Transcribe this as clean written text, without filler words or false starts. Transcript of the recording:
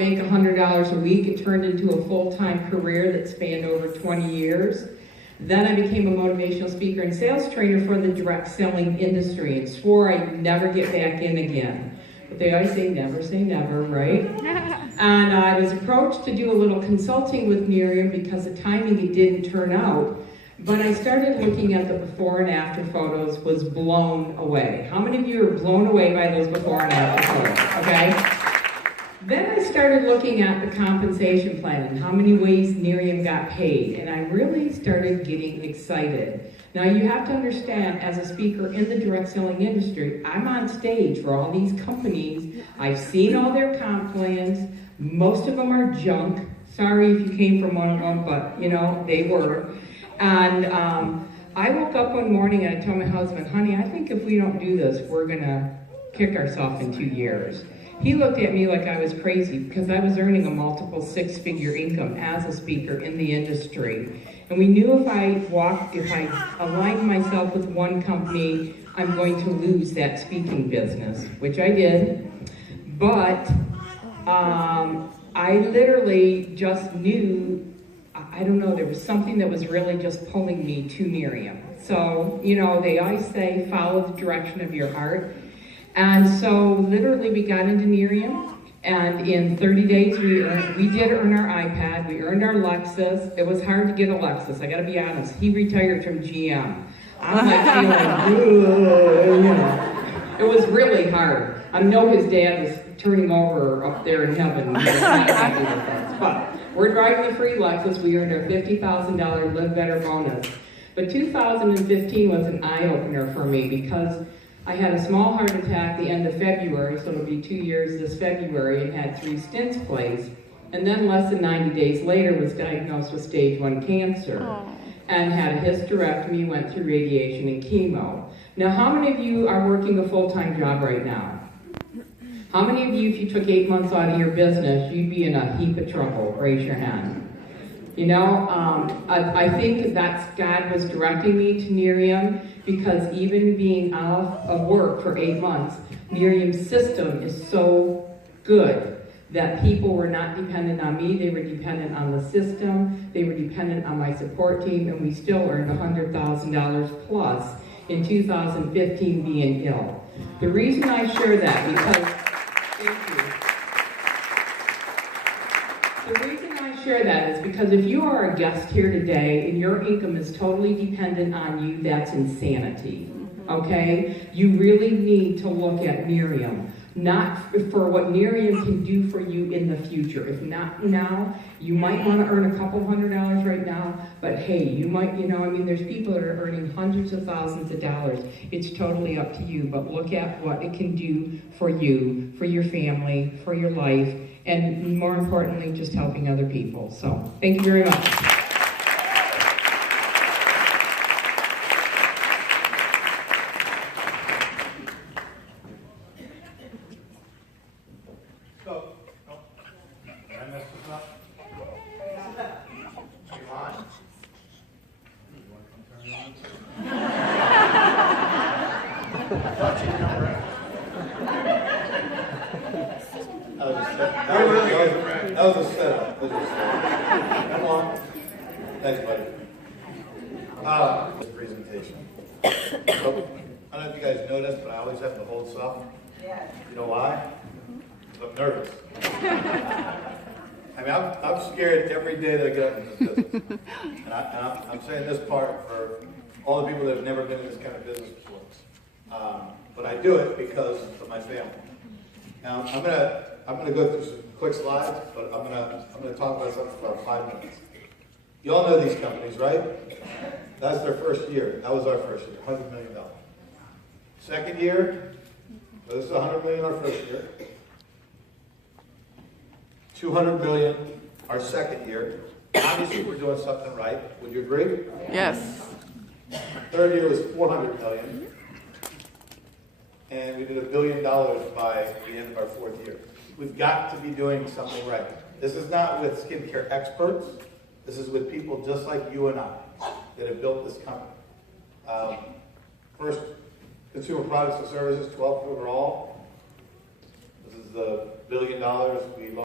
make $100 a week. It turned into a full-time career that spanned over 20 years. Then I became a motivational speaker and sales trainer for the direct selling industry and swore I'd never get back in again. But they always say never, right? And I was approached to do a little consulting with Miriam because the timing it didn't turn out. But I started looking at the before and after photos, was blown away. How many of you are blown away by those before and after photos, okay? Then I started looking at the compensation plan and how many ways Miriam got paid, and I really started getting excited. Now you have to understand, as a speaker in the direct selling industry, I'm on stage for all these companies. I've seen all their comp plans. Most of them are junk. Sorry if you came from one of them, but you know, they were. And I woke up one morning and I told my husband, honey, I think if we don't do this, we're gonna kick ourselves in 2 years. He looked at me like I was crazy because I was earning a multiple six-figure income as a speaker in the industry. And we knew if I aligned myself with one company, I'm going to lose that speaking business, which I did. But I literally just knew, I don't know, there was something that was really just pulling me to Miriam. So, you know, they always say, follow the direction of your heart. And so literally we got into Miriam, and in 30 days we did earn our iPad, we earned our Lexus. It was hard to get a Lexus, I gotta be honest. He retired from GM. I'm like feeling, you know. It was really hard. I know his dad was turning over up there in heaven. He was not happy with us. But we're driving the free Lexus. We earned our $50,000 Live Better bonus. But 2015 was an eye-opener for me because I had a small heart attack the end of February, so it'll be 2 years this February, and had 3 stents placed. And then less than 90 days later was diagnosed with stage 1 cancer. And had a hysterectomy, went through radiation and chemo. Now, how many of you are working a full-time job right now? How many of you, if you took 8 months out of your business, you'd be in a heap of trouble? Raise your hand. You know, I think that God was directing me to Miriam because even being out of work for 8 months, Miriam's system is so good that people were not dependent on me, they were dependent on the system, they were dependent on my support team, and we still earned $100,000 plus in 2015 being ill. The reason I share that, because, thank you. The reason I share that is because if you are a guest here today and your income is totally dependent on you, that's insanity, okay? You really need to look at Miriam, not for what Miriam can do for you in the future. If not now, you might want to earn a couple $100 right now, but hey, you might, you know, I mean, there's people that are earning hundreds of thousands of dollars. It's totally up to you, but look at what it can do for you, for your family, for your life, and more importantly, just helping other people. So, thank you very much. That was a setup. Come on. Thanks, buddy. This presentation. So, I don't know if you guys know this, but I always have to hold stuff. You know why? Because I'm nervous. I mean, I'm scared every day that I get up in this business. And I'm saying this part for all the people that have never been in this kind of business before. But I do it because of my family. Now, I'm gonna go through some quick slides, but I'm gonna talk about something for about 5 minutes. You all know these companies, right? That's their first year. That was our first year, $100 million. Second year, so this is $100 million our first year. $200 million our second year. Obviously, we're doing something right. Would you agree? Yes. Third year was $400 million. And we did $1 billion by the end of our fourth year. We've got to be doing something right. This is not with skincare experts. This is with people just like you and I that have built this company. First, consumer products and services, 12th overall. This is the $1 billion we launched.